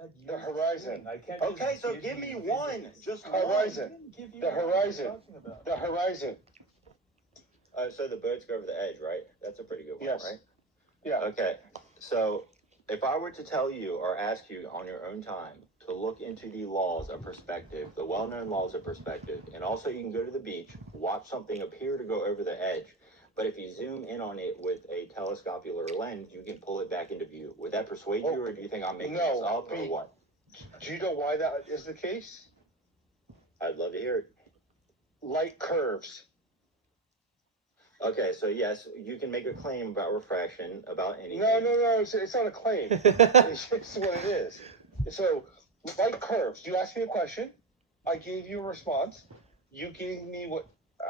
had The years of horizon. schooling. I can't Okay, just so give me you one. physics. Just Horizon. I didn't give you The one. What are you horizon. talking about? The horizon. So the birds go over the edge, right? That's a pretty good one, Yes. right? Yeah. Okay, so if I were to tell you or ask you on your own time to look into the laws of perspective, the well-known laws of perspective, and also you can go to the beach, watch something appear to go over the edge, but if you zoom in on it with a telescopular lens, you can pull it back into view. Would that persuade you, or do you think I'm making this up, or what? Do you know why that is the case? I'd love to hear it. Light curves. Okay, so yes, you can make a claim about refraction, about anything. No, it's not a claim. It's just what it is. So, light curves. You asked me a question. I gave you a response. You gave me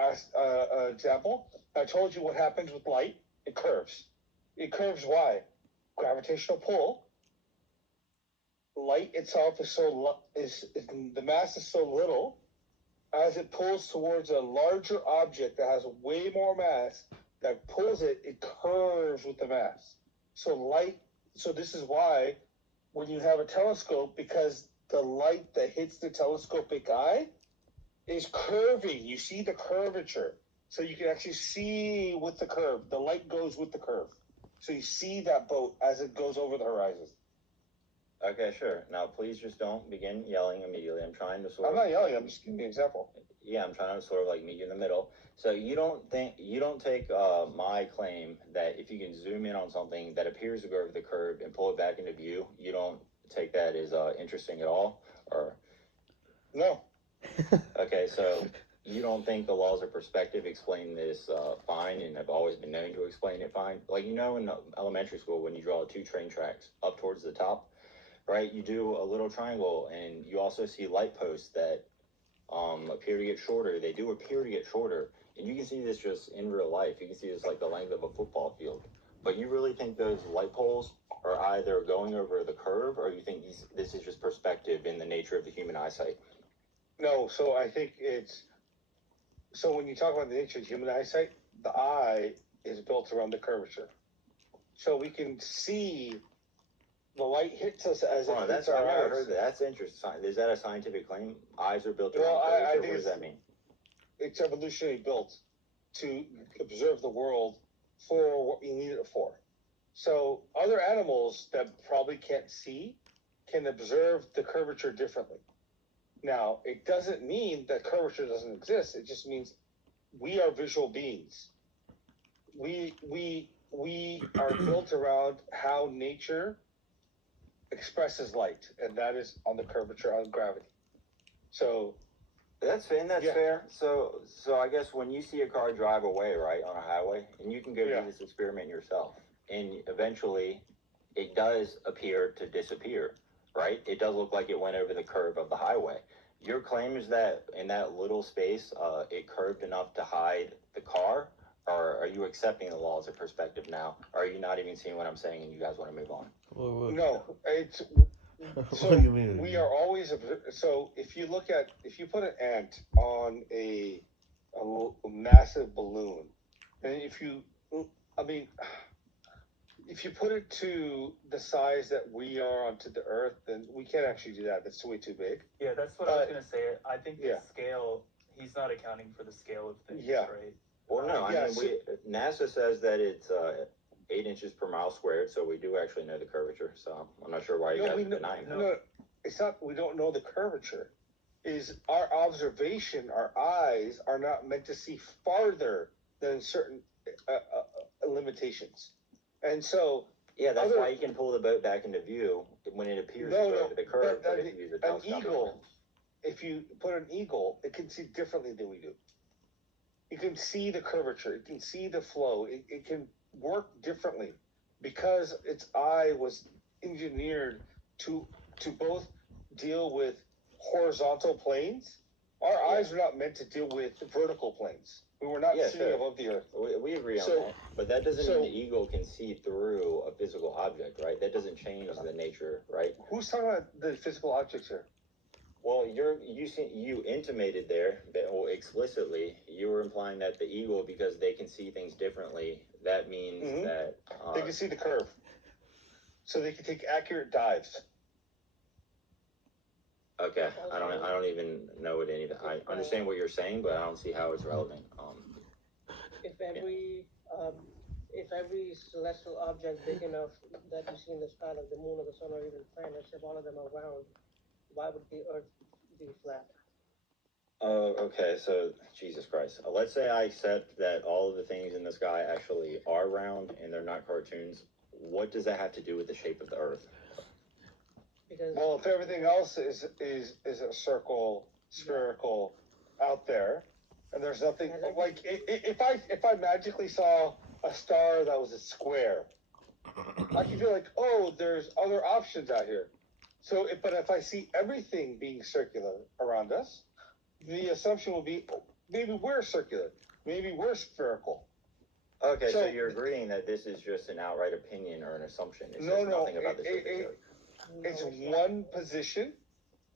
an example. I told you what happens with light. It curves. It curves why? Gravitational pull. Light itself is the mass is so little. As it pulls towards a larger object that has way more mass, that pulls it, it curves with the mass. So this is why when you have a telescope, because the light that hits the telescopic eye is curving. You see the curvature. So you can actually see with the curve. The light goes with the curve. So you see that boat as it goes over the horizon. Okay, sure. Now, please just don't begin yelling immediately. I'm trying to I'm not yelling. I'm just giving you an example. Yeah, I'm trying to sort of like meet you in the middle. So you don't take my claim that if you can zoom in on something that appears to go over the curve and pull it back into view, you don't take that as interesting at all, or no? Okay, so you don't think the laws of perspective explain this fine, and have always been known to explain it fine? Like, in elementary school, when you draw 2 train tracks up towards the top, right, you do a little triangle, and you also see light posts that appear to get shorter. They do appear to get shorter, and you can see this just in real life. You can see this like the length of a football field. But you really think those light poles are either going over the curve, or you think this is just perspective in the nature of the human eyesight? No, so I think so when you talk about the nature of human eyesight, the eye is built around the curvature. So we can see the light hits us as it hits our eyes. I've never heard that. That's interesting. Is that a scientific claim? Eyes are built around curvature? What does that mean? It's evolutionarily built to observe the world for what we need it for. So other animals that probably can't see can observe the curvature differently. Now, it doesn't mean that curvature doesn't exist. It just means we are visual beings. We are built around how nature expresses light, and that is on the curvature, on gravity. So that's fair. So I guess when you see a car drive away, right, on a highway, and you can go do this experiment yourself, and eventually it does appear to disappear, right? It does look like it went over the curve of the highway. Your claim is that in that little space, it curved enough to hide the car, or are you accepting the laws of perspective now? Or are you not even seeing what I'm saying and you guys want to move on? No, it's... So what do you mean? We are always... So if you put an ant on a massive balloon, and if you put it to the size that we are onto the Earth, then we can't actually do that. That's way too big. Yeah, that's what I was going to say. I think the scale, he's not accounting for the scale of things, right? Well, no, NASA says that it's 8 inches per mile squared, so we do actually know the curvature. So I'm not sure why you guys are denying that. No, it's not we don't know the curvature. Is our observation, our eyes are not meant to see farther than certain limitations. And so... Yeah, that's why you can pull the boat back into view when it appears to go over the curve. But if you use a telescope, if you put an eagle, it can see differently than we do. It can see the curvature. It can see the flow. It can work differently because its eye was engineered to both deal with horizontal planes. Our eyes are not meant to deal with vertical planes. We were not sitting above the Earth. We agree on that. But that doesn't mean the eagle can see through a physical object, right? That doesn't change the nature, right? Who's talking about the physical objects here? Well, you intimated there, explicitly, you were implying that the eagle, because they can see things differently, that means that... they can see the curve. So they can take accurate dives. Okay, I don't even know what any of that. I understand what you're saying, but I don't see how it's relevant. If every celestial object big enough that you see in the sky, like the moon or the sun or even planets, if all of them are round, why would the Earth be flat? Okay, so Jesus Christ. Let's say I accept that all of the things in the sky actually are round and they're not cartoons. What does that have to do with the shape of the Earth? Because Well, if everything else is a circle, spherical, out there, and there's nothing like if I magically saw a star that was a square, I can feel like, oh, there's other options out here. So, but if I see everything being circular around us, the assumption will be, oh, maybe we're circular, maybe we're spherical. Okay, so you're agreeing that this is just an outright opinion or an assumption. It's just nothing about the shape of the Earth. It's one position.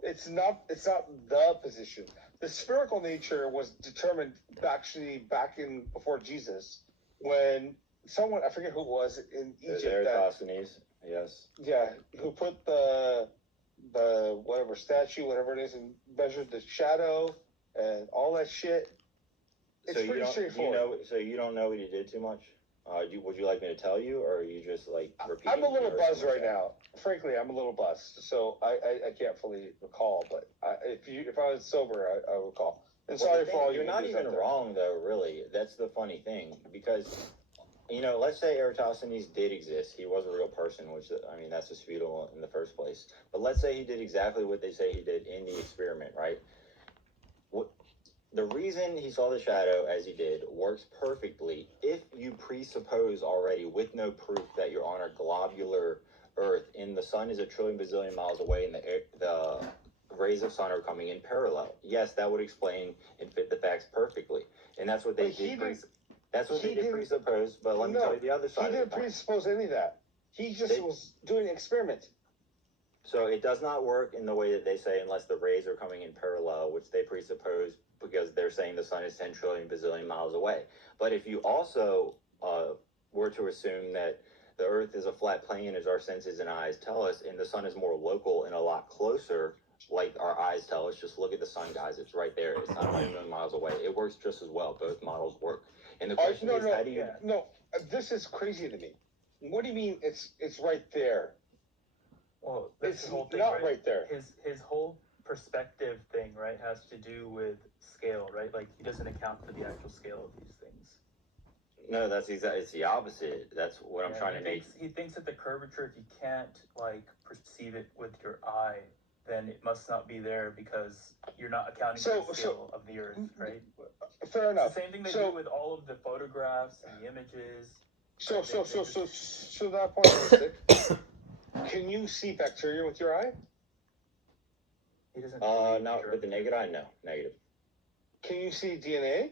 It's not the position. The spherical nature was determined actually back in before Jesus, when someone, I forget who it was in Egypt. Eratosthenes, yes. Yeah, who put the whatever statue, whatever it is, and measured the shadow and all that shit. It's so pretty straightforward. So you don't know what he did too much? Would you like me to tell you, or are you just like repeating? I'm a little buzzed right now. Frankly, I'm a little buzzed, so I can't fully recall. But if I was sober, I would recall. And sorry for all you. You're not even wrong, though. Really, that's the funny thing, because let's say Eratosthenes did exist. He was a real person, which I mean that's disputable in the first place. But let's say he did exactly what they say he did in the experiment, right? The reason he saw the shadow as he did works perfectly if you presuppose already with no proof that you're on a globular Earth and the sun is a trillion bazillion miles away and the rays of sun are coming in parallel. Yes, that would explain and fit the facts perfectly. And that's what they did. That's what they did presuppose, but let me tell you the other side. He didn't presuppose any of that. He just was doing an experiment. So it does not work in the way that they say unless the rays are coming in parallel, which they presuppose because they're saying the sun is 10 trillion bazillion miles away. But if you also were to assume that the Earth is a flat plane as our senses and eyes tell us, and the sun is more local and a lot closer, like our eyes tell us, just look at the sun, guys. It's right there. It's not 100 million miles away. It works just as well. Both models work. And the question is, how do you... No, this is crazy to me. What do you mean it's right there? Well, that's it's the whole thing, not right there. His whole perspective thing, right, has to do with scale, right? Like he doesn't account for the actual scale of these things. No, that's exactly. It's the opposite. That's what I'm trying to make. He thinks that the curvature, if you can't like perceive it with your eye, then it must not be there because you're not accounting for the scale of the Earth, right? Fair enough. It's the same thing they do with all of the photographs and the images. So that point, can you see bacteria with your eye? He doesn't. No, with the naked eye, no, negative. Can you see DNA?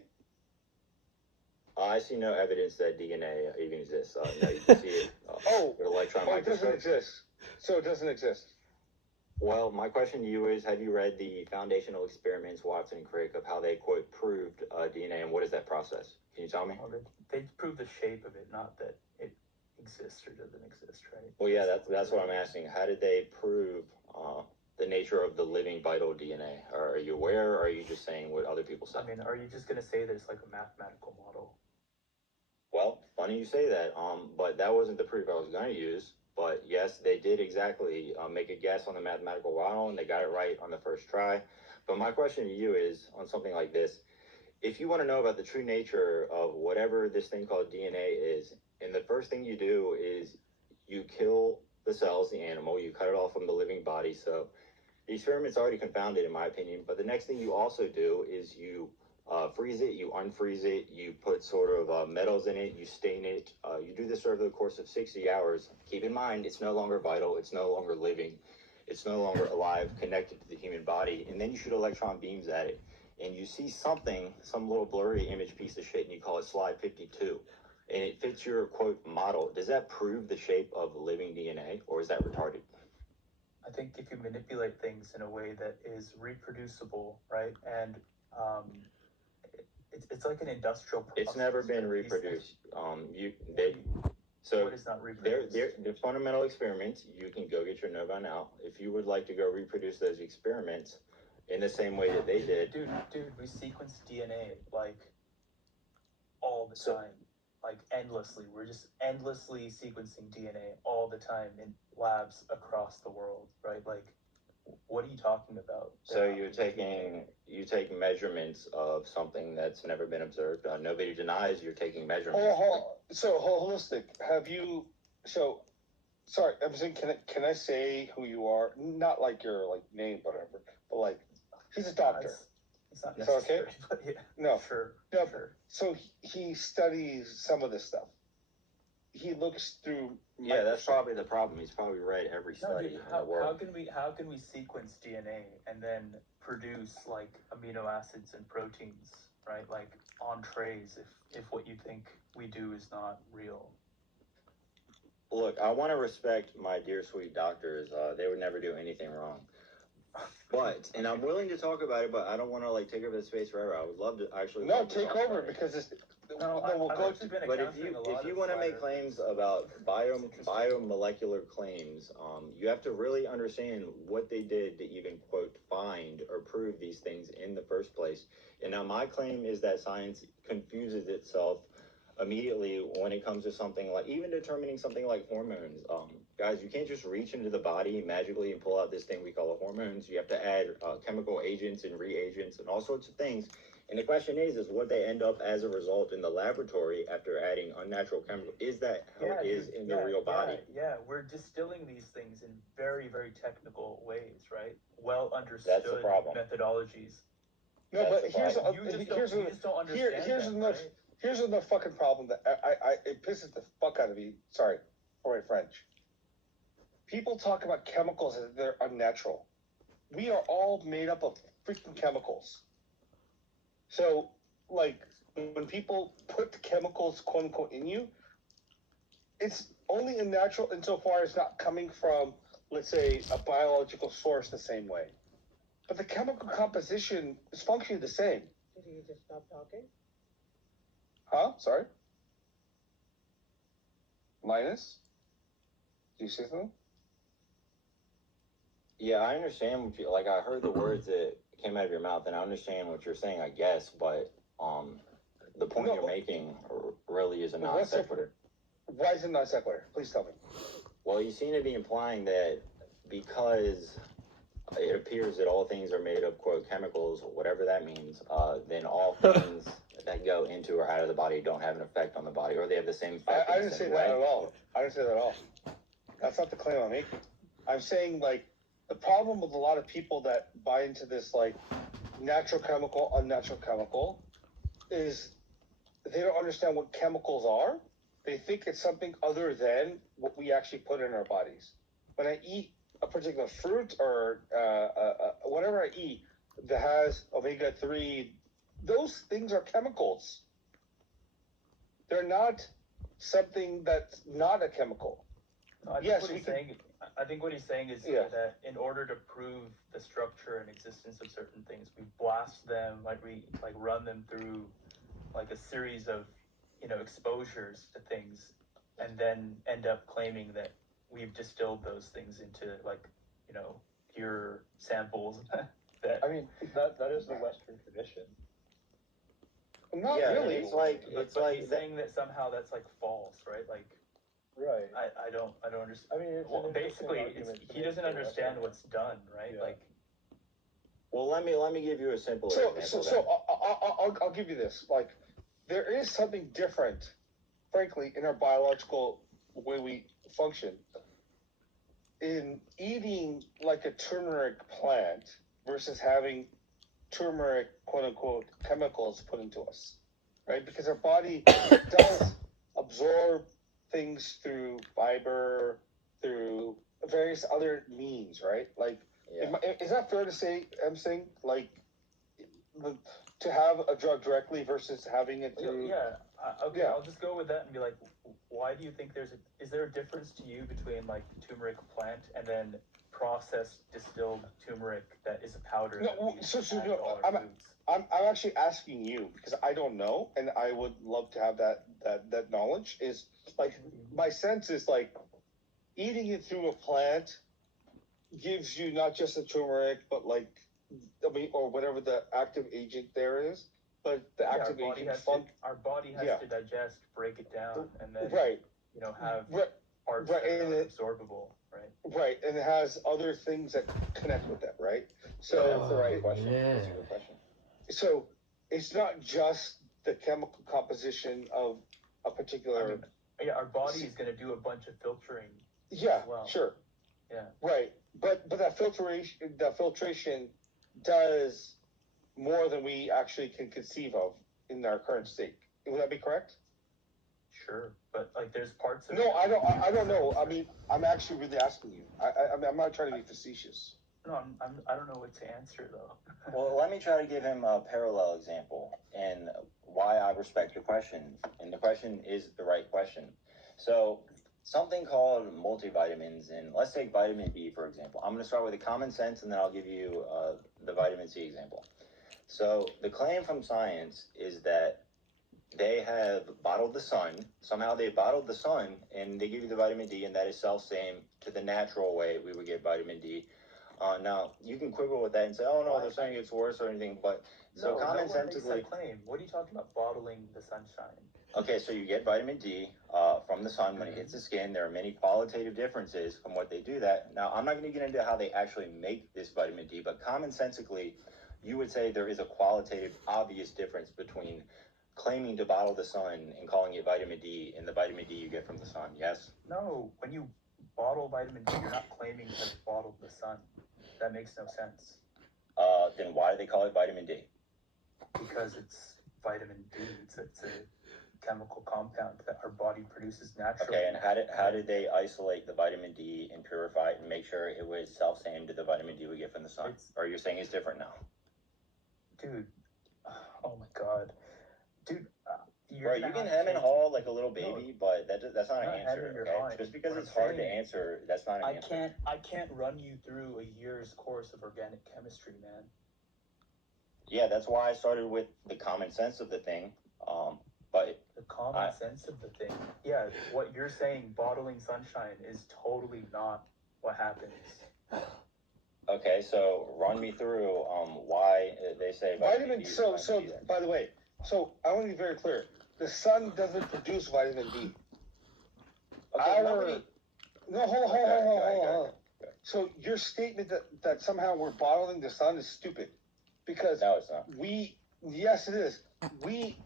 I see no evidence that DNA even exists. No, you can see it. With electron microscope. It doesn't exist. So it doesn't exist. Well, my question to you is, have you read the foundational experiments, Watson and Crick, of how they, quote, proved DNA, and what is that process? Can you tell me? Well, they proved the shape of it, not that it exists or doesn't exist, right? Well, yeah, that's what I'm asking. How did they prove the nature of the living vital DNA? Are you aware, or are you just saying what other people say? I mean, are you just going to say that it's like a mathematical model? Well, funny you say that, but that wasn't the proof I was going to use. But yes, they did exactly make a guess on the mathematical model, and they got it right on the first try. But my question to you is, on something like this, if you want to know about the true nature of whatever this thing called DNA is, and the first thing you do is you kill the cells, the animal, you cut it off from the living body. So the experiment's already confounded, in my opinion. But the next thing you also do is you freeze it, you unfreeze it, you put sort of metals in it, you stain it. You do this over the course of 60 hours. Keep in mind, it's no longer vital, it's no longer living, it's no longer alive, connected to the human body. And then you shoot electron beams at it, and you see something, some little blurry image piece of shit, and you call it slide 52. And it fits your, quote, model. Does that prove the shape of living DNA, or is that retarded? I think if you manipulate things in a way that is reproducible, right, and it's like an industrial process. It's never been reproduced. So what is not reproduced? they're fundamental experiments. You can go get your Novine out. If you would like to go reproduce those experiments in the same way that they did. Dude, we sequence DNA like all the So- time, like endlessly. We're just endlessly sequencing DNA all the time in labs across the world, right? Like, what are you talking about? So you take measurements of something that's never been observed. Nobody denies you're taking measurements. So holistic. Have you? So, sorry. I'm saying, can I say who you are? Not like your like name, whatever. But like, he's a doctor. It's not Is that okay? necessary, but yeah. No. Sure. No. Sure. So he studies some of this stuff. He looks through. Yeah, that's probably the problem. He's probably read every No, study dude, in the world. how can we sequence DNA and then produce like amino acids and proteins, right? Like on trays if what you think we do is not real. Look, I want to respect my dear sweet doctors. They would never do anything wrong. But, and I'm willing to talk about it, but I don't want to like take over the space forever. I would love to actually. No, take over because it's. We'll go to. But if you want to make claims about biomolecular claims, you have to really understand what they did to even quote find or prove these things in the first place. And now my claim is that science confuses itself immediately when it comes to something like even determining something like hormones. Guys, you can't just reach into the body magically and pull out this thing we call hormones. You have to add chemical agents and reagents and all sorts of things. And the question is what they end up as a result in the laboratory after adding unnatural chemicals. Is that how it is in the real body? Yeah, we're distilling these things in very, very technical ways, right? Well understood methodologies. No, but here's another fucking problem that it pisses the fuck out of me. Sorry for my French. People talk about chemicals as if they're unnatural. We are all made up of freaking chemicals. So, like, when people put the chemicals, quote unquote, in you, it's only unnatural insofar as not coming from, let's say, a biological source the same way. But the chemical composition is functionally the same. Did he just stop talking? Huh? Sorry? Linus? Do you say something? Yeah, I understand what you, like, I heard the words that came out of your mouth, and I understand what you're saying, I guess, but, the point you're making really is a non sequitur. Why is it non sequitur? Please tell me. Well, you seem to be implying that because it appears that all things are made of, quote, chemicals, whatever that means, then all things that go into or out of the body don't have an effect on the body, or they have the same effect. I didn't say that at all. I didn't say that at all. That's not the claim I'm making. I'm saying, like, the problem with a lot of people that buy into this, like, natural chemical, unnatural chemical, is they don't understand what chemicals are. They think it's something other than what we actually put in our bodies. When I eat a particular fruit or whatever I eat that has omega-3, those things are chemicals. They're not something that's not a chemical. No, I think what he's saying is that in order to prove the structure and existence of certain things, we blast them, we run them through like a series of, exposures to things, and then end up claiming that we've distilled those things into pure samples. That is the Western tradition. Not really. It's like he's saying that somehow that's like false, right? Like. Right. I don't understand. I mean, basically, he doesn't understand what's done, right? Yeah. Like. Well, let me give you a simple example. So I'll give you this. Like, there is something different, frankly, in our biological way we function. In eating like a turmeric plant versus having turmeric, quote unquote, chemicals put into us, right? Because our body does absorb things through fiber, through various other means, right? Like, is that fair to say? I'm saying, like, to have a drug directly versus having it through. Okay, I'll just go with that and be like, why do you think is there a difference to you between like turmeric plant and then processed distilled turmeric that is a powder? No, I'm actually asking you because I don't know, and I would love to have that that knowledge. Is like my sense is like eating it through a plant gives you not just the turmeric, but like or whatever the active agent there is, but the active agent our body has to digest, break it down, and then have parts that are absorbable, right? Right, and it has other things that connect with that, right? So that's the right question. Yeah. That's a good question. So it's not just the chemical composition of a particular. Our body is going to do a bunch of filtering. Yeah, as well. Sure. Yeah. Right, but that filtration does more than we actually can conceive of in our current state. Would that be correct? Sure, but like there's parts of No, I don't know. I mean, I'm actually really asking you. I'm not trying to be facetious. No, I don't know what to answer though. Well, let me try to give him a parallel example and why I respect your question. And the question is the right question. So something called multivitamins, and let's take vitamin D, for example. I'm going to start with the common sense, and then I'll give you the vitamin C example. So the claim from science is that they have bottled the sun. Somehow they bottled the sun, and they give you the vitamin D, and that is self-same to the natural way we would get vitamin D. Now, you can quibble with that and say, oh, no, they're saying it's worse or anything, but so commonsensically... claim. What are you talking about, bottling the sunshine? Okay, so you get vitamin D from the sun when it hits the skin. There are many qualitative differences from what they do that. Now, I'm not going to get into how they actually make this vitamin D, but commonsensically, you would say there is a qualitative, obvious difference between claiming to bottle the sun and calling it vitamin D and the vitamin D you get from the sun, yes? No, when you bottle vitamin D, you're not claiming to have bottled the sun. That makes no sense. Then why do they call it vitamin D? Because it's vitamin D. It's a chemical compound that our body produces naturally. Okay, and how did they isolate the vitamin D and purify it and make sure it was self-same to the vitamin D we get from the sun? Or you're saying it's different now? Dude, oh my God. Dude, Right, you can hem and haw like a little baby, but that's not an answer, okay? Just because it's hard to answer, that's not an answer. I can't run you through a year's course of organic chemistry, man. Yeah, that's why I started with the common sense of the thing, but... The common sense of the thing. Yeah, what you're saying, bottling sunshine, is totally not what happens. Okay, so run me through why they say vitamin D. So by the way, so I want to be very clear. The sun doesn't produce vitamin D. Okay, No, hold on. So your statement that somehow we're bottling the sun is stupid, because no, it's not. Yes, it is. We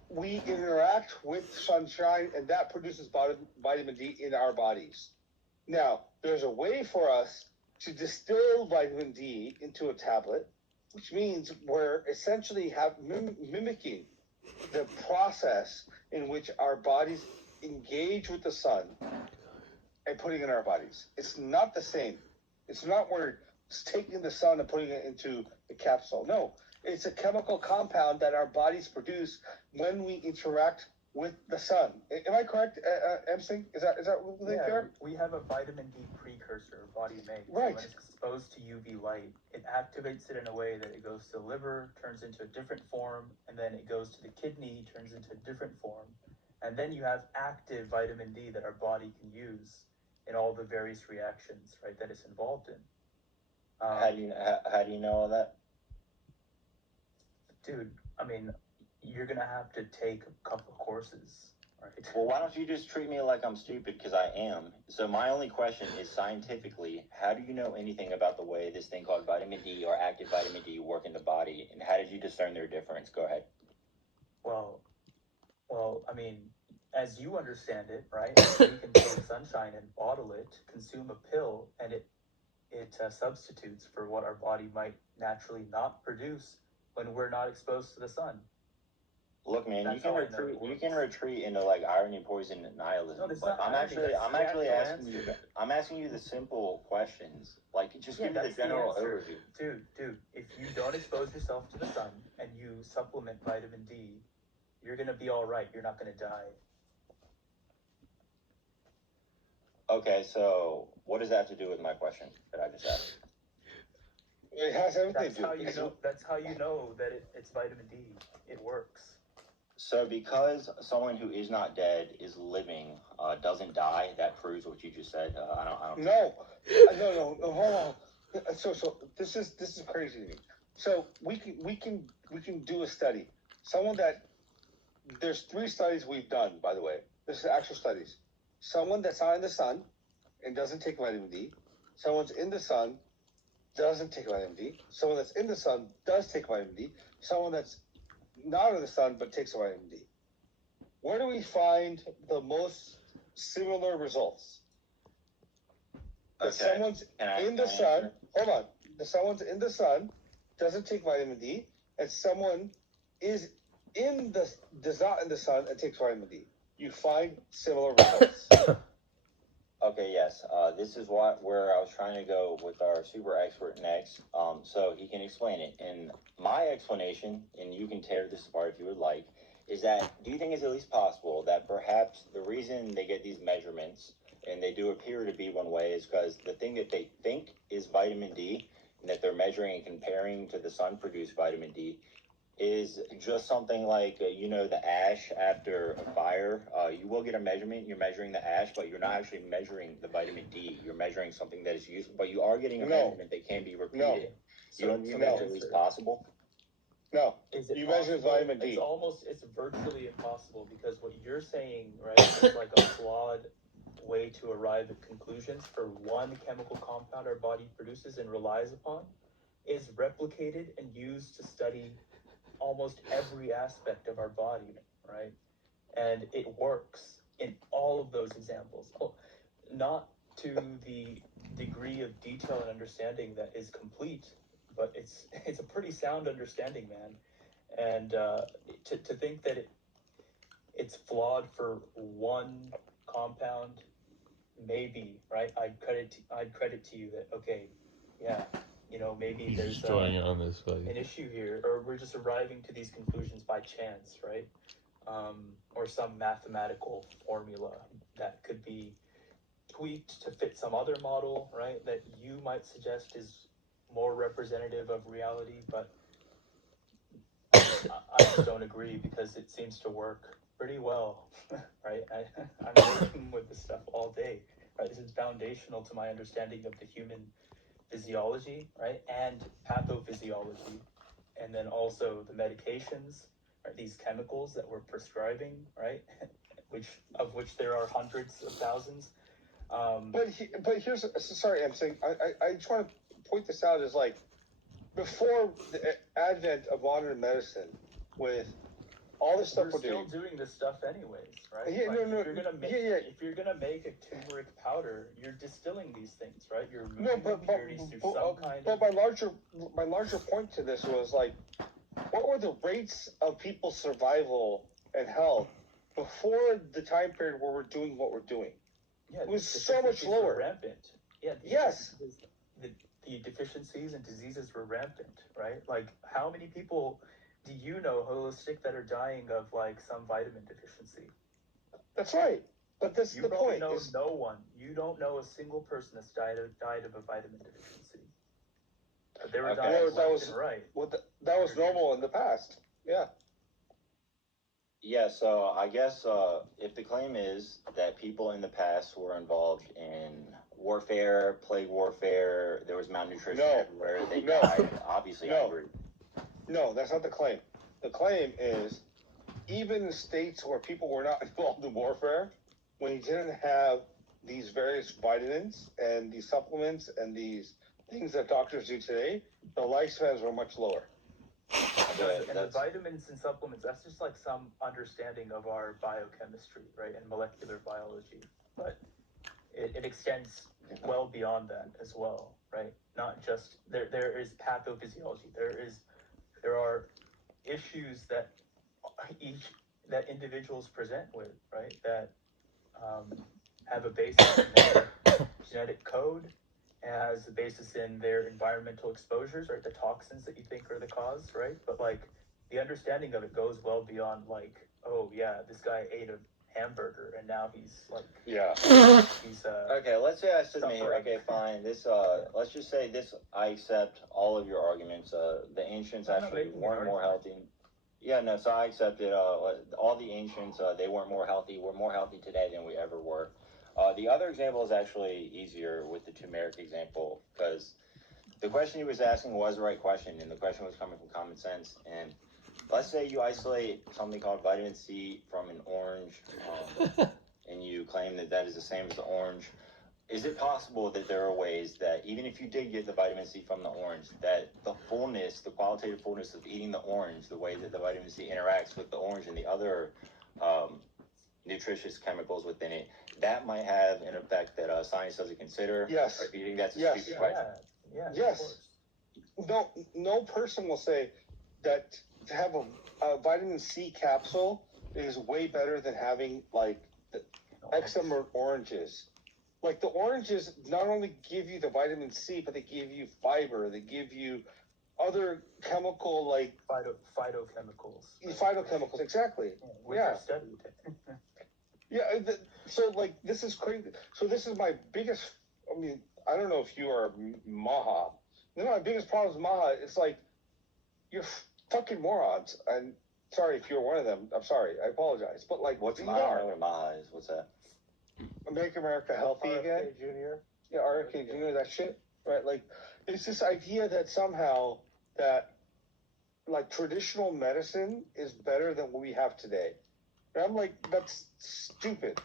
interact with sunshine, and that produces vitamin D in our bodies. Now, there's a way for us to distill vitamin D into a tablet, which means we're essentially mimicking the process in which our bodies engage with the sun and putting it in our bodies. It's not the same. It's not we're taking the sun and putting it into the capsule. No, it's a chemical compound that our bodies produce when we interact with the sun. Am I correct, Emsing? Is that really fair? We have a vitamin D precursor body makes. Right. So when it's exposed to UV light, it activates it in a way that it goes to the liver, turns into a different form, and then it goes to the kidney, turns into a different form. And then you have active vitamin D that our body can use in all the various reactions, right, that it's involved in. How do you know all that? Dude, I mean, you're gonna have to take a couple of courses, right? Well, why don't you just treat me like I'm stupid, because I am. So my only question is, scientifically, how do you know anything about the way this thing called vitamin D or active vitamin D work in the body, and how did you discern their difference? Go ahead. Well, I mean, as you understand it, right? You can take sunshine and bottle it, consume a pill, and it substitutes for what our body might naturally not produce when we're not exposed to the sun. Look, man, you can retreat into like irony, poison, and nihilism. No, but I'm asking you the simple questions. Like, just give me the general overview. Dude, if you don't expose yourself to the sun and you supplement vitamin D, you're gonna be all right. You're not gonna die. Okay, so what does that have to do with my question that I just asked? It has everything to do. That's how you know that it's vitamin D. It works. So because someone who is not dead is living, doesn't die, that proves what you just said. I don't. No, no, hold on. So this is crazy to me. So we can do a study. There's 3 studies we've done, by the way. This is actual studies. Someone that's not in the sun and doesn't take vitamin D. Someone's in the sun, doesn't take vitamin D. Someone that's in the sun does take vitamin D. Someone that's not in the sun but takes vitamin D. Where do we find the most similar results? That someone's in the sun. Hold on. Someone's in the sun, doesn't take vitamin D, and someone is does not in the sun and takes vitamin D. You find similar results. Okay, yes. This is where I was trying to go with our super expert next. So he can explain it. And my explanation, and you can tear this apart if you would like, is that do you think it's at least possible that perhaps the reason they get these measurements and they do appear to be one way is because the thing that they think is vitamin D and that they're measuring and comparing to the sun produced vitamin D is just something like, the ash after a fire. You will get a measurement, you're measuring the ash, but you're not actually measuring the vitamin D. You're measuring something that is useful, but you are getting a measurement that can be repeated. You don't think that's at least possible? No. Is it You possible? measure vitamin D. It's virtually impossible because what you're saying, right, is like a flawed way to arrive at conclusions for one chemical compound our body produces and relies upon is replicated and used to study almost every aspect of our body, right? And it works in all of those examples. Not to the degree of detail and understanding that is complete, but it's a pretty sound understanding, man. And to think that it's flawed for one compound, maybe, right? I'd credit to you that, okay, yeah, maybe He's there's just drawing it on this an issue here, or we're just arriving to these conclusions by chance, right? Or some mathematical formula that could be tweaked to fit some other model, right? That you might suggest is more representative of reality, but I just don't agree because it seems to work pretty well, right? I'm working with this stuff all day, right? This is foundational to my understanding of the human physiology, right? And pathophysiology, and then also the medications, right? These chemicals that we're prescribing, right? Of which there are hundreds of thousands. But here's sorry, I'm saying I just want to point this out is like before the advent of modern medicine, with all this stuff we're still doing this stuff anyways, right? Yeah, like no, if you're gonna make a turmeric powder, you're distilling these things, right? You're removing impurities through some kind of. But my larger point to this was like, what were the rates of people's survival and health before the time period where we're doing what we're doing? Yeah, it was so much lower. Rampant. Yeah. Yes. The deficiencies and diseases were rampant, right? Like, how many people do you know holistic that are dying of like some vitamin deficiency? That's right. But that's the point. You know no one. You don't know a single person that's died of a vitamin deficiency. But they were dying left and right. Well, that was normal in the past. Yeah. Yeah, so I guess if the claim is that people in the past were involved in warfare, plague warfare, there was malnutrition everywhere, they died, obviously I agree. No, that's not the claim. The claim is even in states where people were not involved in warfare, when you didn't have these various vitamins and these supplements and these things that doctors do today, the lifespans were much lower. And the vitamins and supplements, that's just like some understanding of our biochemistry, right, and molecular biology. But it extends well beyond that as well, right? Not just there is pathophysiology. There are issues that individuals present with, right? That have a basis in their genetic code, has a basis in their environmental exposures, right? The toxins that you think are the cause, right? But like the understanding of it goes well beyond like, oh yeah, this guy ate a hamburger and now he's like, he's okay, let's say I submit here. Okay, fine. This let's just say this. I accept all of your arguments. The ancients actually weren't more healthy. Yeah, no, so I accepted, all the ancients, they weren't more healthy. We're more healthy today than we ever were. The other example is actually easier with the turmeric example, because the question he was asking was the right question, and the question was coming from common sense. And let's say you isolate something called vitamin C from an orange, and you claim that that is the same as the orange. Is it possible that there are ways that even if you did get the vitamin C from the orange, that the fullness, the qualitative fullness of eating the orange, the way that the vitamin C interacts with the orange and the other nutritious chemicals within it, that might have an effect that science doesn't consider? Yes. Or do you think that's a Yes. stupid question? Yeah. Yes. No person will say that to have a vitamin C capsule is way better than having like X number of oranges. Like the oranges not only give you the vitamin C, but they give you fiber. They give you other chemical like Phytochemicals. Phytochemicals, exactly. Which are studied. Yeah. So like this is crazy. So this is my biggest. I mean, I don't know if you are Maha. My biggest problem is Maha. It's like you're fucking morons. And sorry if you're one of them. I'm sorry. I apologize. But like, What's you Maha? I are. don't know what Maha is. What's that? Make America Healthy Again. Junior. Yeah, RFK Jr. That shit, right? Like, it's this idea that somehow that like traditional medicine is better than what we have today. And I'm like, that's stupid.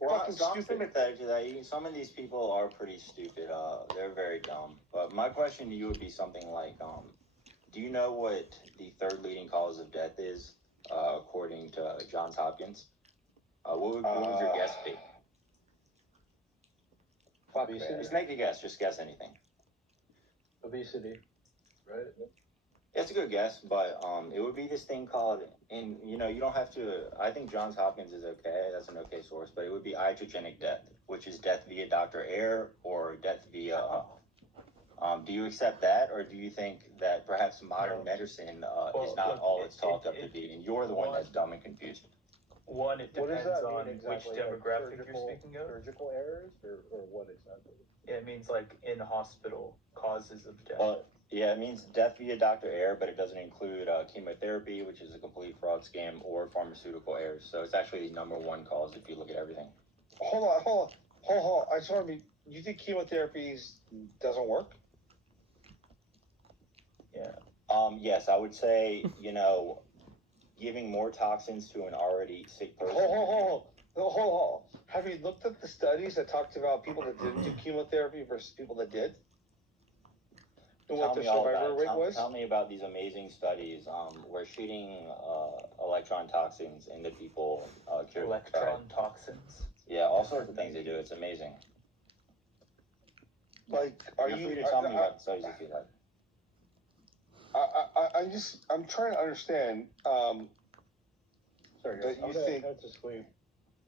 Well, Fucking so I'm stupid. sympathetic to that. Some of these people are pretty stupid. They're very dumb. But my question to you would be something like, do you know what the third leading cause of death is, according to Johns Hopkins? What would your guess be? Fuck, Obesity. man. Just make a guess. Just guess anything. Obesity, right? It's a good guess, but it would be this thing called, and you don't have to. I think Johns Hopkins is okay. That's an okay source, but it would be iatrogenic death, which is death via Dr. Air or death via. Do you accept that, or do you think that perhaps modern medicine is not all it's talked up to be, and you're the one that's dumb and confused? One, it What does depends that mean on exactly? which Like demographic you're surgical- speaking of. Surgical errors, or what exactly? It means like in hospital causes of death. Well, yeah, it means death via Dr. Air, but it doesn't include chemotherapy, which is a complete fraud scam, or pharmaceutical errors. So it's actually the number one cause if you look at everything. Hold on. I just want to be. You think chemotherapy doesn't work? Yeah. Yes, I would say, giving more toxins to an already sick person. Hold on. Have you looked at the studies that talked about people that didn't do chemotherapy versus people that did? And what their survivor rate was? Tell me about these amazing studies where shooting electron toxins into people cures. Electron toxins. Yeah, all sorts of things they do. It's amazing. Like, are You're you? free to tell me about the studies if you like. I'm trying to understand. Sorry, But guys, you I'm gonna think- head to sleep.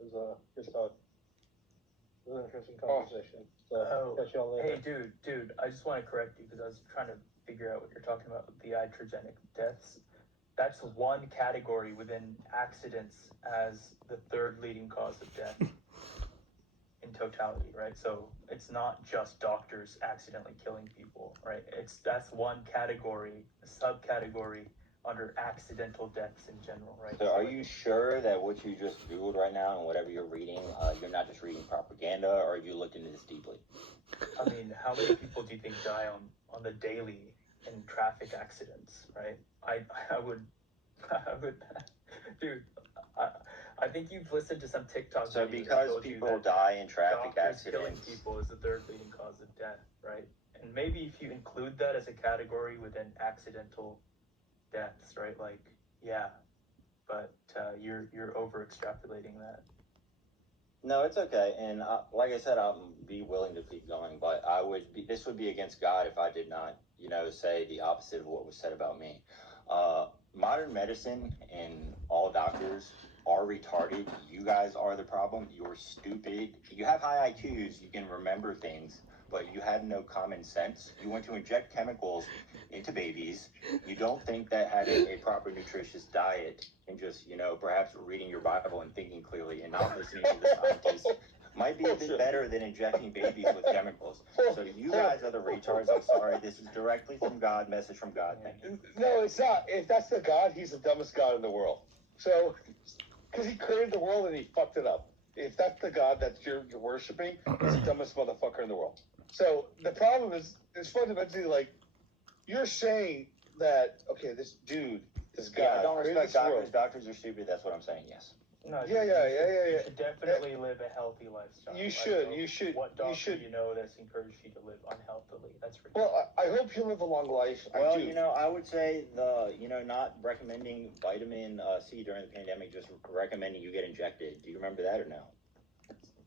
It was just it was an interesting conversation. So catch y'all later. Hey, dude, I just want to correct you because I was trying to figure out what you're talking about with the iatrogenic deaths. That's one category within accidents as the third leading cause of death in totality, right? So it's not just doctors accidentally killing people, right? That's one category, a subcategory under accidental deaths in general, right? So are you sure that what you just Googled right now and whatever you're reading, you're not just reading propaganda, or have you looked into this deeply? I mean, how many people do you think die on the daily in traffic accidents, right? I would, dude, I think you've listened to some TikTok So videos because that told you people that die in traffic doctors killing accidents, people is the third leading cause of death, right? And maybe if you include that as a category within accidental deaths, right? Like, yeah, but you're over extrapolating that. no, it's okay. And like I said, I'll be willing to keep going, but this would be against God if I did not, say the opposite of what was said about me. Modern medicine and all doctors are retarded. You guys are the problem. You're stupid. You have high IQs. You can remember things, but you have no common sense. You want to inject chemicals into babies. You don't think that having a proper nutritious diet and just, perhaps reading your Bible and thinking clearly and not listening to the scientists might be a bit better than injecting babies with chemicals. So you guys are the retards. I'm sorry. This is directly from God, message from God. Thank you. No, it's not. If that's the God, he's the dumbest God in the world. So, because he created the world and he fucked it up. If that's the God that you're worshiping, he's the dumbest motherfucker in the world. So the problem is, it's fundamentally like, you're saying that, okay, this dude, this guy, I don't respect doctors. World. Doctors are stupid. That's what I'm saying. Yes. No, You should definitely live a healthy lifestyle. You should. What doctor you know that's encouraged you to live unhealthily? That's ridiculous. Well, I hope you live a long life. Well, I would say not recommending vitamin C during the pandemic, just recommending you get injected. Do you remember that or no?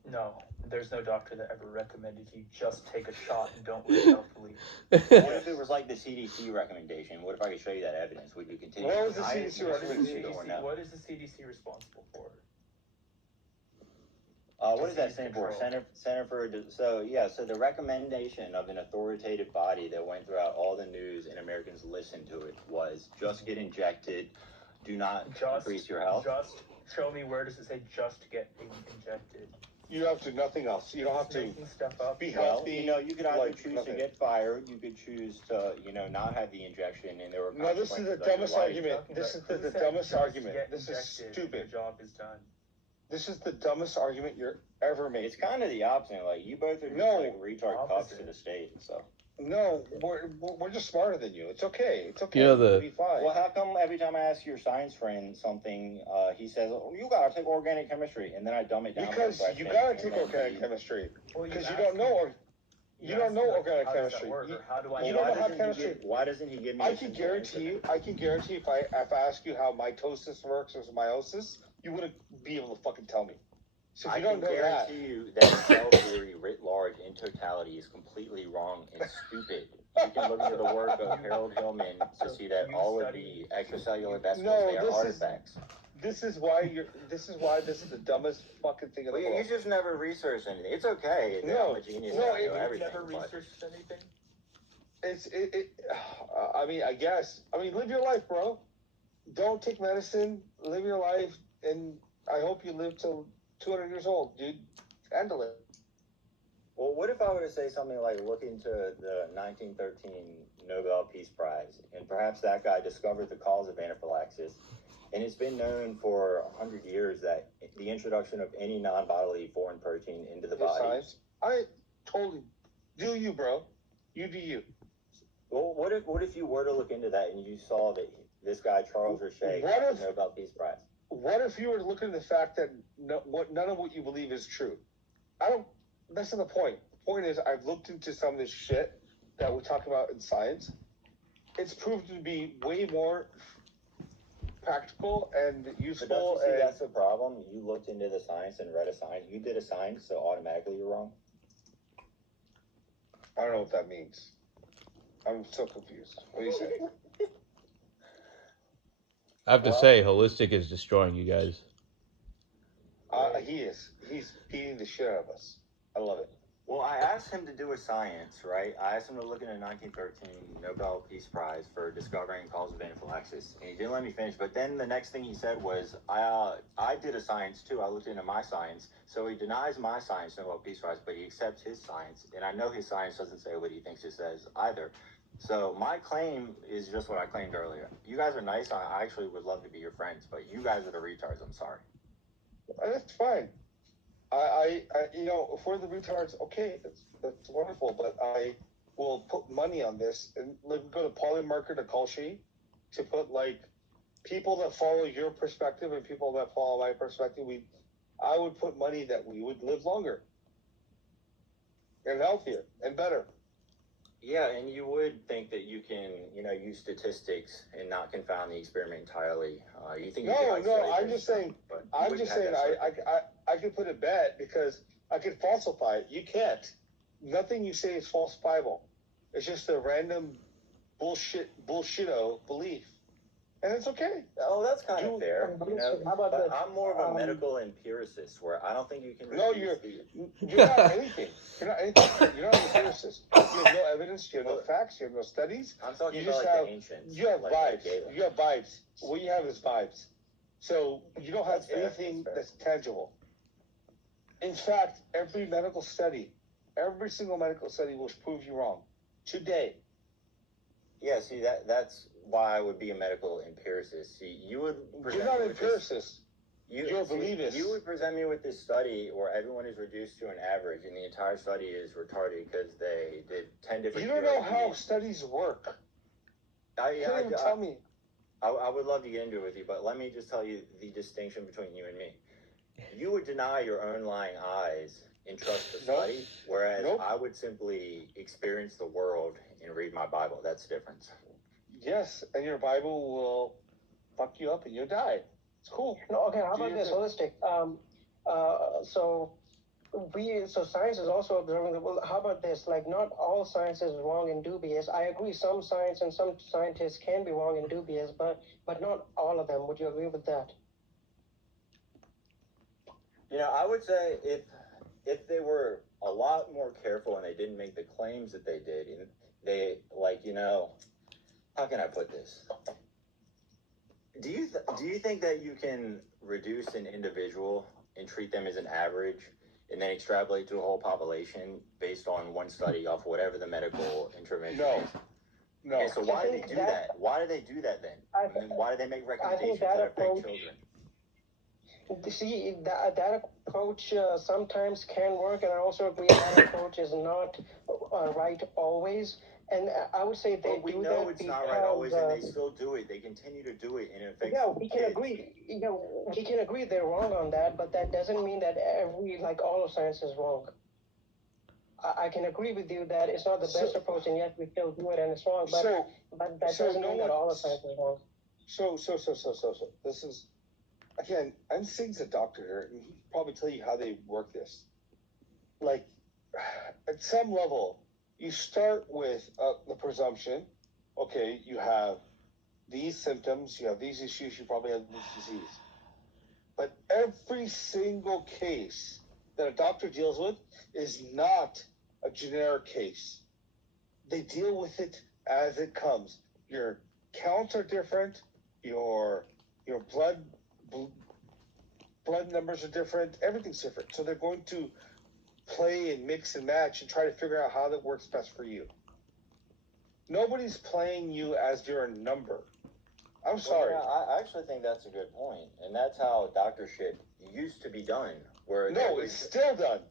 No, there's no doctor that ever recommended you just take a shot and don't live healthily. What if it was like the CDC recommendation? What if I could show you that evidence? Would you continue? What was the CDC recommendation? What is the CDC responsible for? What does that stand for? Center for. So the recommendation of an authoritative body that went throughout all the news and Americans listened to it was just get injected. Do not increase your health. Just show me where does it say just get injected. You have to nothing else. You don't have to stuff up. Be healthy. Well, you could either choose to get fired. You could choose to, not have the injection, and there were. No, this is the dumbest argument. This is the dumbest argument. This is stupid. Your job is done. This is the dumbest argument you're ever making. It's kind of the opposite. Like you both are just like retard cucks to the state. So. No, we're just smarter than you. It's okay. It's okay. It'll be fine. Well, how come every time I ask your science friend something, he says, "Oh, you gotta take organic chemistry," and then I dumb it down. Because you gotta take organic chemistry. Because you don't know. You don't know organic chemistry. You don't know how chemistry. Why doesn't he give me? I can guarantee you. If I ask you how mitosis works or meiosis, you wouldn't be able to fucking tell me. So if you don't know that, guarantee you that cell theory writ large in totality is completely wrong and stupid. You can look into the work of Harold Hillman to see that all of the extracellular vesicles, they are artifacts. This is why this is the dumbest fucking thing in the world. You just never researched anything. It's okay. I'm a genius. You never researched anything? I mean, I guess. I mean, live your life, bro. Don't take medicine. Live your life, and I hope you live till 200 years old, dude. Handle it. Well, what if I were to say something like look into the 1913 Nobel Peace Prize, and perhaps that guy discovered the cause of anaphylaxis, and it's been known for 100 years that the introduction of any non-bodily foreign protein into the body. Science. I totally do you, bro. You do you. Well, what if you were to look into that and you saw that this guy Charles Richet got the Nobel Peace Prize? What if you were to look at the fact that none of what you believe is true? That's not the point. The point is, I've looked into some of this shit that we talk about in science. It's proved to be way more practical and useful. But don't you see that's the problem? You looked into the science and read a science. You did a science, so automatically you're wrong. I don't know what that means. I'm so confused. What are you saying? I have to say, holistic is destroying you guys. He is. He's beating the shit out of us. I love it. Well, I asked him to do a science, right? I asked him to look into the 1913 Nobel Peace Prize for discovering cause of anaphylaxis, and he didn't let me finish. But then the next thing he said was, I did a science too. I looked into my science. So he denies my science Nobel Peace Prize, but he accepts his science. And I know his science doesn't say what he thinks it says either. So my claim is just what I claimed earlier. You guys are nice. I actually would love to be your friends, but you guys are the retards. I'm sorry. That's fine. If we're the retards, okay, that's wonderful. But I will put money on this and go to Polymarket or Kalshi to put like people that follow your perspective and people that follow my perspective. I would put money that we would live longer and healthier and better. Yeah, and you would think that you can, use statistics and not confound the experiment entirely. You think? No. I'm just saying. I could put a bet because I could falsify it. You can't. Nothing you say is falsifiable. It's just a random bullshito belief, and it's okay. Oh, that's kind of fair. How about but this? I'm more of a medical empiricist, where I don't think you can. No, you're not anything. You're not anything. You're not an empiricist. You have no evidence. You have no facts. You have no studies. I'm talking you about just the ancients. You have vibes. You have vibes. What you have is vibes. So you don't have anything that's tangible. In fact, every single medical study will prove you wrong. Today. Yeah, see, that's why I would be a medical empiricist. See, you would You're not an empiricist. You're a believist. You would present me with this study where everyone is reduced to an average and the entire study is retarded because they did 10 different... You don't know how studies work. Tell me. I would love to get into it with you, but let me just tell you the distinction between you and me. You would deny your own lying eyes and trust the study, whereas I would simply experience the world and read my Bible. That's the difference. Yes, and your Bible will fuck you up and you'll die. It's cool. No, okay, how about this holistic? So science is also observing the world. How about this? Like, not all science is wrong and dubious. I agree, some science and some scientists can be wrong and dubious, but not all of them. Would you agree with that? You know, I would say if they were a lot more careful and they didn't make the claims that they did, and they, like, you know, how can I put this? Do you think that you can reduce an individual and treat them as an average and then extrapolate to a whole population based on one study off whatever the medical intervention is? No. Okay, so why do they do that? Why do they do that then? Why do they make recommendations that affect children? See, that approach sometimes can work, and I also agree that approach is not right always. And I would say they do that. But we know it's not right always, and they still do it. They continue to do it, and it affects we can agree. You know, we can agree they're wrong on that, but that doesn't mean that all of science is wrong. I can agree with you that it's not the best approach, and yet we still do it, and it's wrong. But that doesn't mean that all of science is wrong. So, this is, again, I'm saying as a doctor here, and he'll probably tell you how they work this. Like, at some level, you start with the presumption, okay, you have these symptoms, you have these issues, you probably have this disease. But every single case that a doctor deals with is not a generic case. They deal with it as it comes. Your counts are different, your blood numbers are different, everything's different. So they're going to play and mix and match and try to figure out how that works best for you. Nobody's playing you as your number. I'm sorry. Well, yeah, I actually think that's a good point, and that's how doctorship used to be done. Where it's still done.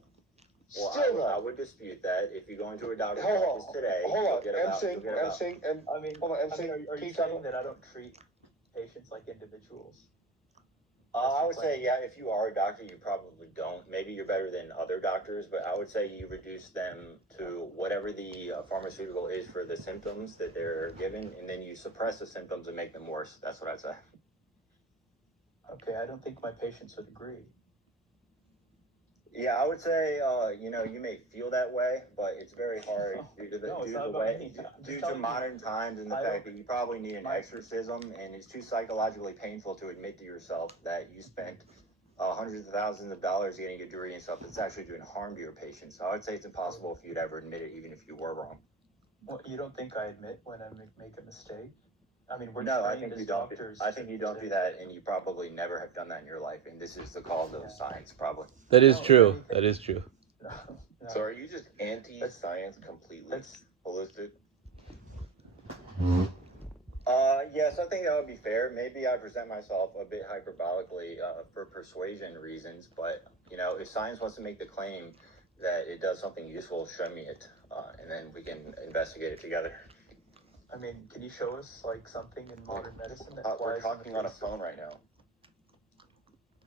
I would dispute that. If you go into a doctor's office today, hold on. I'm saying, are you saying that I don't treat patients like individuals? I would say, yeah, if you are a doctor, you probably don't. Maybe you're better than other doctors, but I would say you reduce them to whatever the pharmaceutical is for the symptoms that they're given, and then you suppress the symptoms and make them worse. That's what I'd say. Okay, I don't think my patients would agree. Yeah, I would say, you know, you may feel that way, but it's very hard due to modern times and the fact that you probably need an exorcism, and it's too psychologically painful to admit to yourself that you spent hundreds of thousands of dollars getting a degree and stuff that's actually doing harm to your patients. So I would say it's impossible if you'd ever admit it, even if you were wrong. Well, you don't think I admit when I make a mistake? I mean, I think you don't. I think you don't do that, and you probably never have done that in your life. And this is the call of science, probably. That is true. That is true. No. So, are you just anti-science completely? That's holistic. Yes, I think that would be fair. Maybe I present myself a bit hyperbolically for persuasion reasons, but you know, if science wants to make the claim that it does something useful, show me it, and then we can investigate it together. I mean, can you show us like something in modern medicine that we're talking on a phone right now.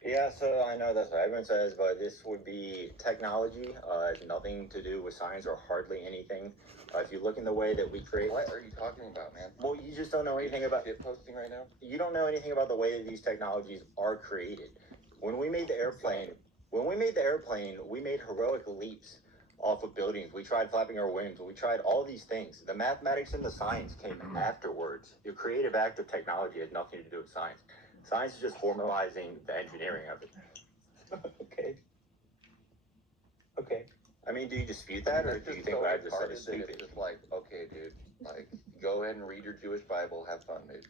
Yeah, so I know that's what everyone says, but this would be technology. It has nothing to do with science or hardly anything. If you look in the way that we create... What are you talking about, man? Well, you just don't know anything about... Shit posting right now? You don't know anything about the way that these technologies are created. When we made the airplane, we made heroic leaps off of buildings. We tried flapping our wings. We tried all these things. The mathematics and the science came afterwards. The creative act of technology has nothing to do with science. Science is just formalizing the engineering of it. Okay. I mean, do you dispute that, or do you think what I just said is stupid? It's just like, okay, dude, like, go ahead and read your Jewish Bible, have fun, dude.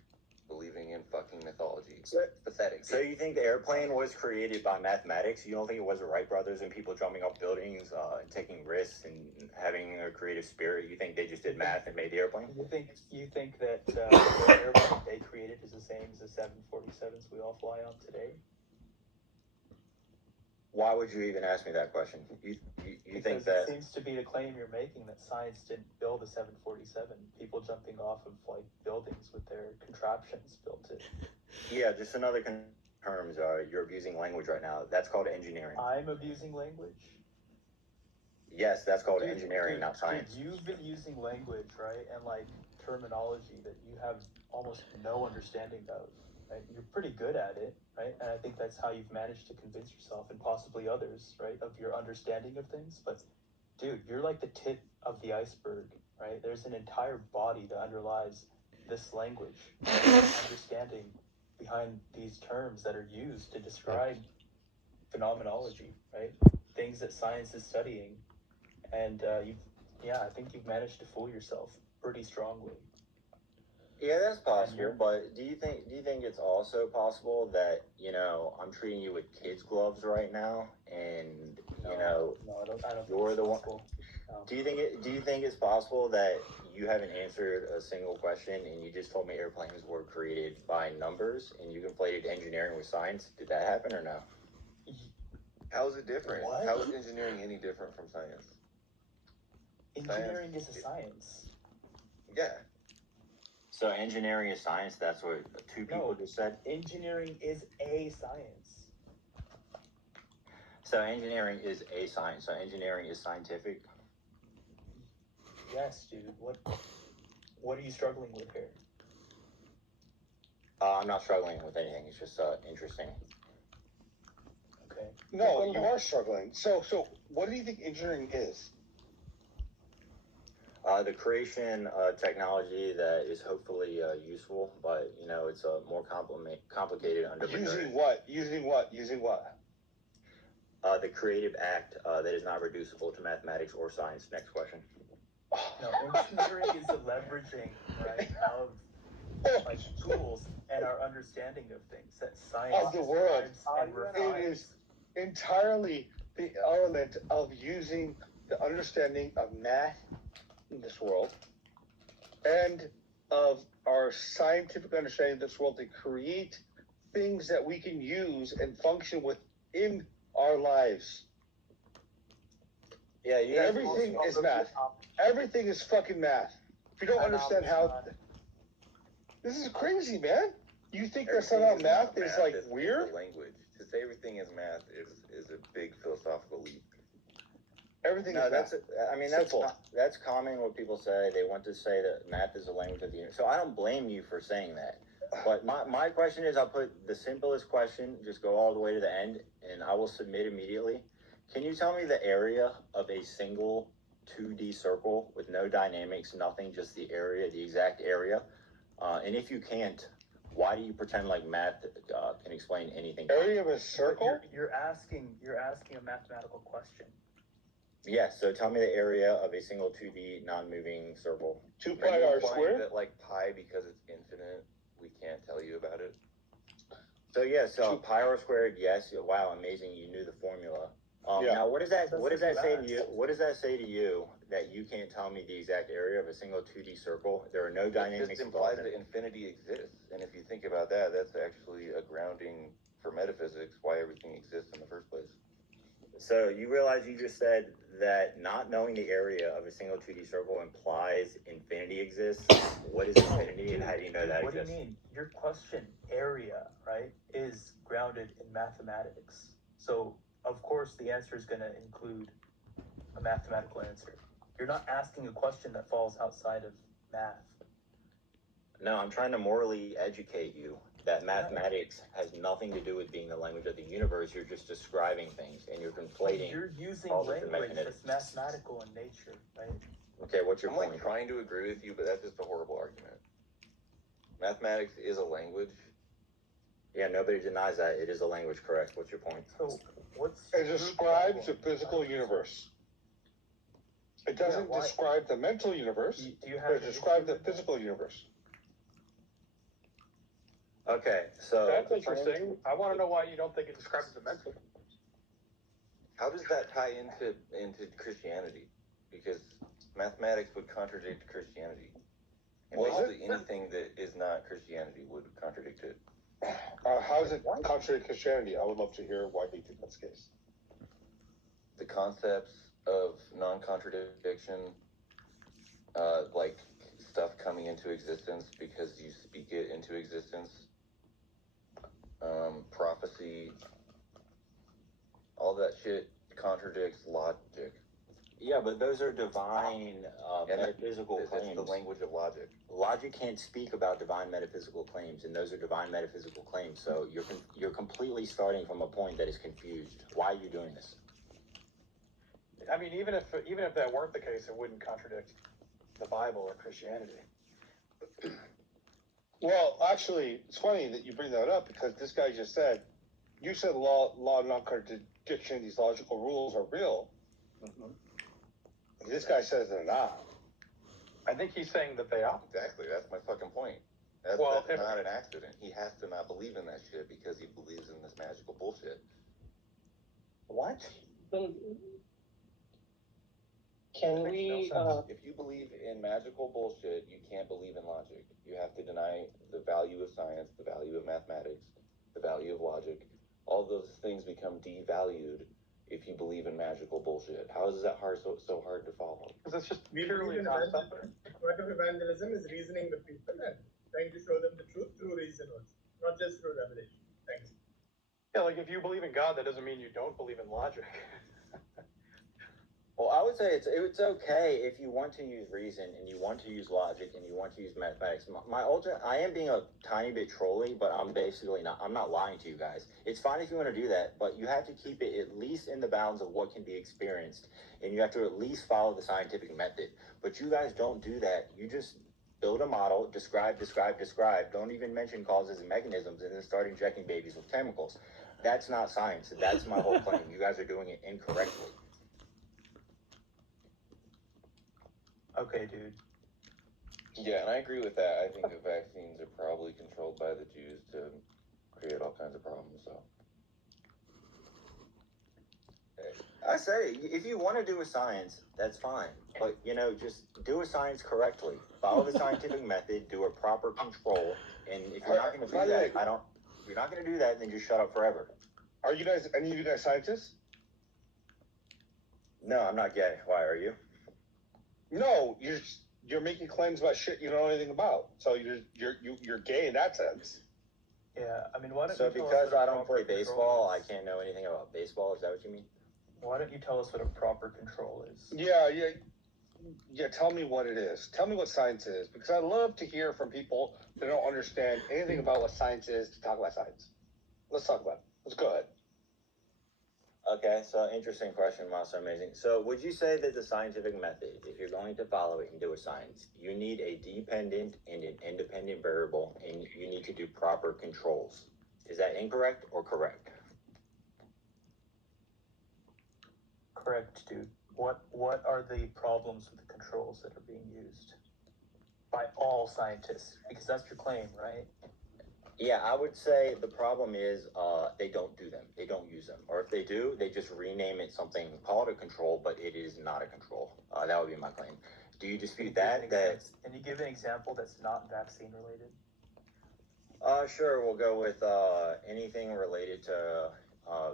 Believe living in fucking mythology. So, Pathetic. So you think the airplane was created by mathematics? You don't think it was the Wright brothers and people jumping off buildings and taking risks and having a creative spirit? You think they just did math and made the airplane? You think that the airplane they created is the same as the 747s we all fly on today? Why would you even ask me that question? You think that it seems to be the claim you're making that science didn't build a 747. People jumping off of like buildings with their contraptions built it. Yeah, just another terms. You're abusing language right now. That's called engineering. I'm abusing language? Yes, that's called engineering, not science. Dude, you've been using language, right? And like terminology that you have almost no understanding of. Right? You're pretty good at it, right? And I think that's how you've managed to convince yourself and possibly others, right, of your understanding of things. But dude, you're like the tip of the iceberg, right? There's an entire body that underlies this language, understanding behind these terms that are used to describe phenomenology, right? Things that science is studying. And I think you've managed to fool yourself pretty strongly. Yeah, that's possible, but do you think it's also possible that, I'm treating you with kids' gloves right now, and I don't you're think the one? possible. No. Do you think it's possible that you haven't answered a single question and you just told me airplanes were created by numbers and you conflated engineering with science? Did that happen or no? How is it different? What? How is engineering any different from science? Engineering is a science. Yeah. So engineering is science? That's what two people just said? Engineering is a science. So engineering is a science. So engineering is scientific? Yes, dude. What are you struggling with here? I'm not struggling with anything. It's just interesting. Okay. No, you are struggling. So what do you think engineering is? The creation of technology that is hopefully useful, but it's more complicated under Using what? The creative act that is not reducible to mathematics or science. Next question. No, engineering is the leveraging, right, of like tools and our understanding of things that science of the world. and refines. It is entirely the element of using the understanding of math in this world and of our scientific understanding of this world to create things that we can use and function within our lives. Yeah, everything is math. Everything is fucking math. If you don't understand how, this is crazy, man. You think that somehow math is like weird? Language. To say everything is math is a big philosophical leap. Everything is math. That's common what people say. They want to say that math is a language of the universe. So I don't blame you for saying that. But my question is, I'll put the simplest question, just go all the way to the end, and I will submit immediately. Can you tell me the area of a single 2D circle with no dynamics, nothing, just the area, the exact area? And if you can't, why do you pretend like math can explain anything? Area of a circle? You're asking a mathematical question. Yes, so tell me the area of a single 2D non-moving circle. 2 pi r squared? That like pi, because it's infinite, we can't tell you about it. So pi r squared, yes. Wow, amazing! You knew the formula. Now, what does that say to you? What does that say to you that you can't tell me the exact area of a single 2D circle? There are no dynamics. It just implies that infinity exists, and if you think about that, that's actually a grounding for metaphysics, why everything exists in the first place. So you realize you just said that not knowing the area of a single 2D circle implies infinity exists? What is infinity, and how do you know that exists? What do you mean? Your question, area, right, is grounded in mathematics. So, of course, the answer is going to include a mathematical answer. You're not asking a question that falls outside of math. No, I'm trying to morally educate you that mathematics has nothing to do with being the language of the universe. You're just describing things, and you're conflating. You're using language that's mathematical in nature, right? Okay, what's your point? I'm trying to agree with you, but that's just a horrible argument. Mathematics is a language. Yeah, nobody denies that. It is a language, correct. What's your point? So, it describes the physical universe. It doesn't describe the mental universe, but it describes the physical universe. Okay, so That's interesting. I want to know why you don't think it describes the mental. How does that tie into Christianity? Because mathematics would contradict Christianity. And basically anything that is not Christianity would contradict it. How does it contradict Christianity? I would love to hear why you think that's the case. The concepts of non-contradiction, like stuff coming into existence because you speak it into existence, prophecy, all that shit contradicts logic. Yeah, but those are divine metaphysical claims. It's the language of logic. Logic can't speak about divine metaphysical claims, and those are divine metaphysical claims. So you're completely starting from a point that is confused. Why are you doing this? I mean, even if that weren't the case, it wouldn't contradict the Bible or Christianity. Well, actually, it's funny that you bring that up because this guy just said, you said law of non-contradiction, these logical rules are real. Mm-hmm. This guy says they're not. I think he's saying that they are. Exactly, that's my fucking point. That's not an accident. He has to not believe in that shit because he believes in this magical bullshit. What? Can we? If you believe in magical bullshit, you can't believe in logic. You have to deny the value of science, the value of mathematics, the value of logic. All those things become devalued if you believe in magical bullshit. How is that so hard to follow? Because it's just purely nonsense. Part of evangelism is reasoning with people and trying to show them the truth through reason also, not just through revelation. Thanks. Yeah, like if you believe in God, that doesn't mean you don't believe in logic. Well, I would say it's okay if you want to use reason and you want to use logic and you want to use mathematics. I am being a tiny bit trolling, but I'm basically not. I'm not lying to you guys. It's fine if you want to do that, but you have to keep it at least in the bounds of what can be experienced, and you have to at least follow the scientific method. But you guys don't do that. You just build a model, describe. Don't even mention causes and mechanisms, and then start injecting babies with chemicals. That's not science. That's my whole claim. You guys are doing it incorrectly. Okay, dude. Yeah, and I agree with that. I think the vaccines are probably controlled by the Jews to create all kinds of problems, so. I say, if you want to do a science, that's fine. But, just do a science correctly. Follow the scientific method, do a proper control, and if you're not going to do that, if you're not going to do that, then just shut up forever. Are you guys, any of you guys scientists? No, I'm not gay. Why are you? No, you're making claims about shit you don't know anything about. So you're gay in that sense. Yeah, I mean, why don't So you tell because us what I a don't play proper baseball, control I is? can't know anything about baseball. Is that what you mean? Why don't you tell us what a proper control is? Yeah. Tell me what it is. Tell me what science is, because I love to hear from people that don't understand anything about what science is to talk about science. Let's talk about it. Let's go ahead. Okay, so interesting question, Master Amazing. So would you say that the scientific method, if you're going to follow it and do a science, you need a dependent and an independent variable, and you need to do proper controls? Is that incorrect or correct? Correct, dude. What are the problems with the controls that are being used by all scientists? Because that's your claim, right? Yeah, I would say the problem is they don't do them. They don't use them. Or if they do, they just rename it something, call it a control, but it is not a control. That would be my claim. Do you dispute that? Can you give an example that's not vaccine related? Sure, we'll go with anything related to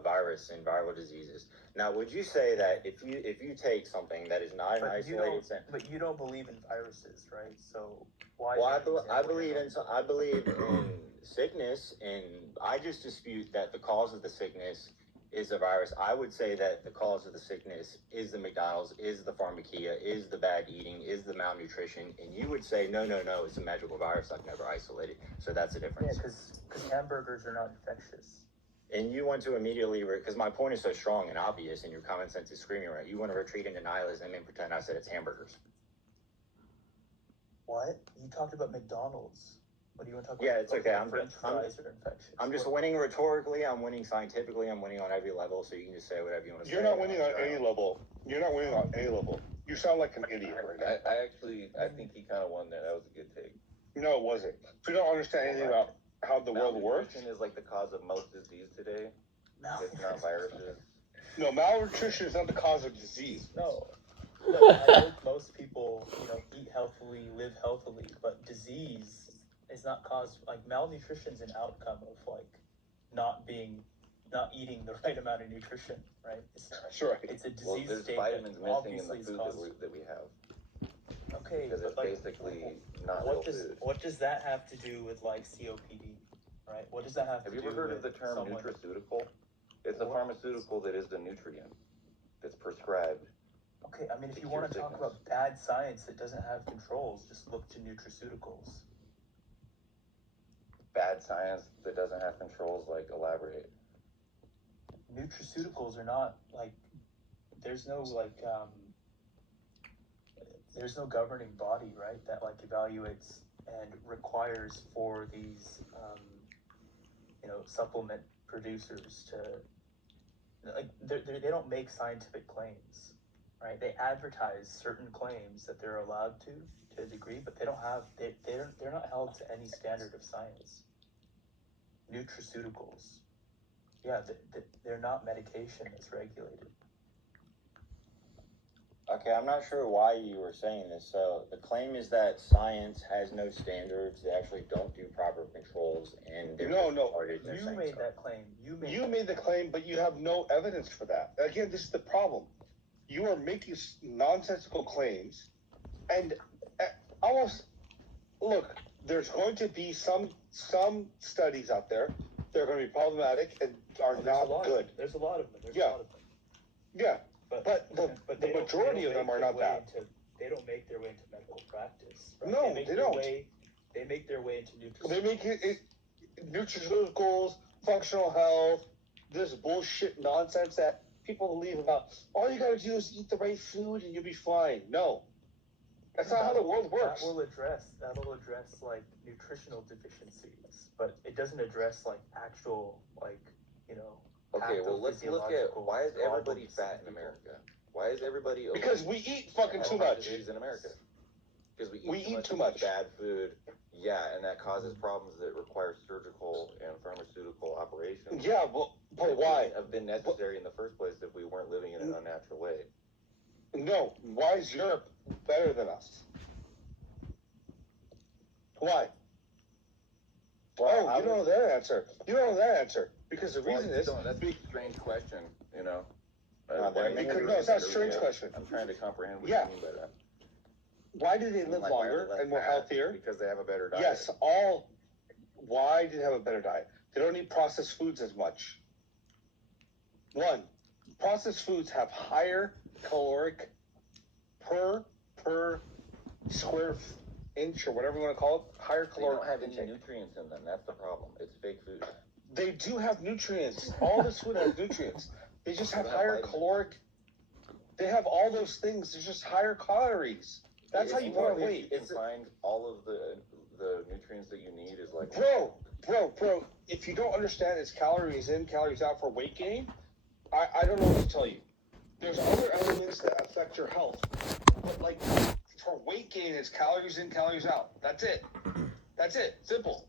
virus and viral diseases. Now, would you say that if you take something that is not an isolated sense, but you don't believe in viruses, right? So why? Well, I believe in sickness, and I just dispute that the cause of the sickness is a virus. I would say that the cause of the sickness is the McDonald's, is the pharmacia, is the bad eating, is the malnutrition, and you would say no, it's a magical virus I've never isolated. So that's the difference. Yeah, because hamburgers are not infectious. And you want to immediately, because my point is so strong and obvious, and your common sense is screaming right. You want to retreat into nihilism and pretend I said it's hamburgers. What? You talked about McDonald's. What do you want to talk about? Yeah, it's okay. French fries are infectious. I'm just winning rhetorically. I'm winning scientifically. I'm winning on every level. So you can just say whatever you want to say. You're not winning on any level. You're not winning on any level. You sound like an idiot right now. I think he kind of won there. That was a good take. No, it wasn't. If you don't understand anything about how the world works. Malnutrition is like the cause of most disease today. No. It's not viruses. No, malnutrition is not the cause of disease. No. Look, I hope most people, eat healthily, live healthily, but disease is not caused, like, malnutrition is an outcome of, like, not eating the right amount of nutrition, right? That's right. It's a disease Well, there's state vitamins that missing in the obviously is food caused. that we have. Okay, Because it's but, like, basically not real food. what does that have to do with, like, COPD, right? What does that have to do with? Have you ever heard of the term nutraceutical? It's a pharmaceutical that is the nutrient that's prescribed. Okay, I mean, if you want to talk about bad science that doesn't have controls, just look to nutraceuticals. Bad science that doesn't have controls, like, elaborate. Nutraceuticals are not, like, there's no, like, there's no governing body, right, that, like, evaluates and requires for these, supplement producers to, like, they don't make scientific claims, right? They advertise certain claims that they're allowed to a degree, but they don't have, they're not held to any standard of science. Nutraceuticals, yeah, they're not medication that's regulated. Okay, I'm not sure why you were saying this. So the claim is that science has no standards. They actually don't do proper controls, and No. You made that claim. You made the claim, but you have no evidence for that. Again, this is the problem. You are making nonsensical claims, and almost look. There's going to be some studies out there that are going to be problematic and are not good. There's a lot of them. Yeah. But the majority of them are not bad. They don't make their way into medical practice. Right? No, they don't. They make their way into nutraceuticals. They make it nutraceuticals, functional health, this bullshit nonsense that people believe about. All you gotta do is eat the right food and you'll be fine. No. That's not how the world works. That'll address like nutritional deficiencies, but it doesn't address like actual, like, Okay, well, let's look at why is everybody fat in America? Why is everybody obese? Because we eat fucking too much. In America. Because we eat too much bad food. Yeah, and that causes problems that require surgical and pharmaceutical operations. Yeah, but why? Have been necessary in the first place if we weren't living in an unnatural way. No, why is Europe better than us? Why? Well, you don't know that answer. You don't know that answer. Because the reason is... That's a strange question, no, it's not a strange question. I'm trying to comprehend what you mean by that. Why do they live longer and more healthier? Because they have a better diet. Yes, why do they have a better diet? They don't eat processed foods as much. One, processed foods have higher caloric per square inch or whatever you want to call it, higher caloric. They don't have any nutrients in them. That's the problem. It's fake food. They do have nutrients. All this food has nutrients. They just have higher caloric. They have all those things. There's just higher calories. That's how you put on weight. You can find all of the nutrients that you need is like... Bro, if you don't understand it's calories in, calories out for weight gain, I don't know what to tell you. There's other elements that affect your health. But like, for weight gain, it's calories in, calories out. That's it. Simple.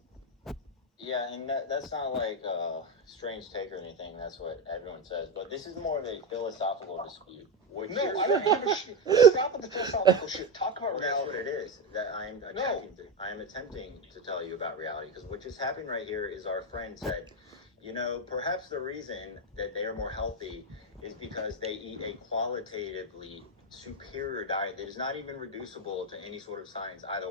Yeah, and that's not like a strange take or anything. That's what everyone says. But this is more of a philosophical dispute. I don't give a shit. Stop with the philosophical shit. Talk about reality. That's what it is. That I am attempting to tell you about reality. Because what just happened right here is our friend said, perhaps the reason that they are more healthy is because they eat a qualitatively superior diet that is not even reducible to any sort of science either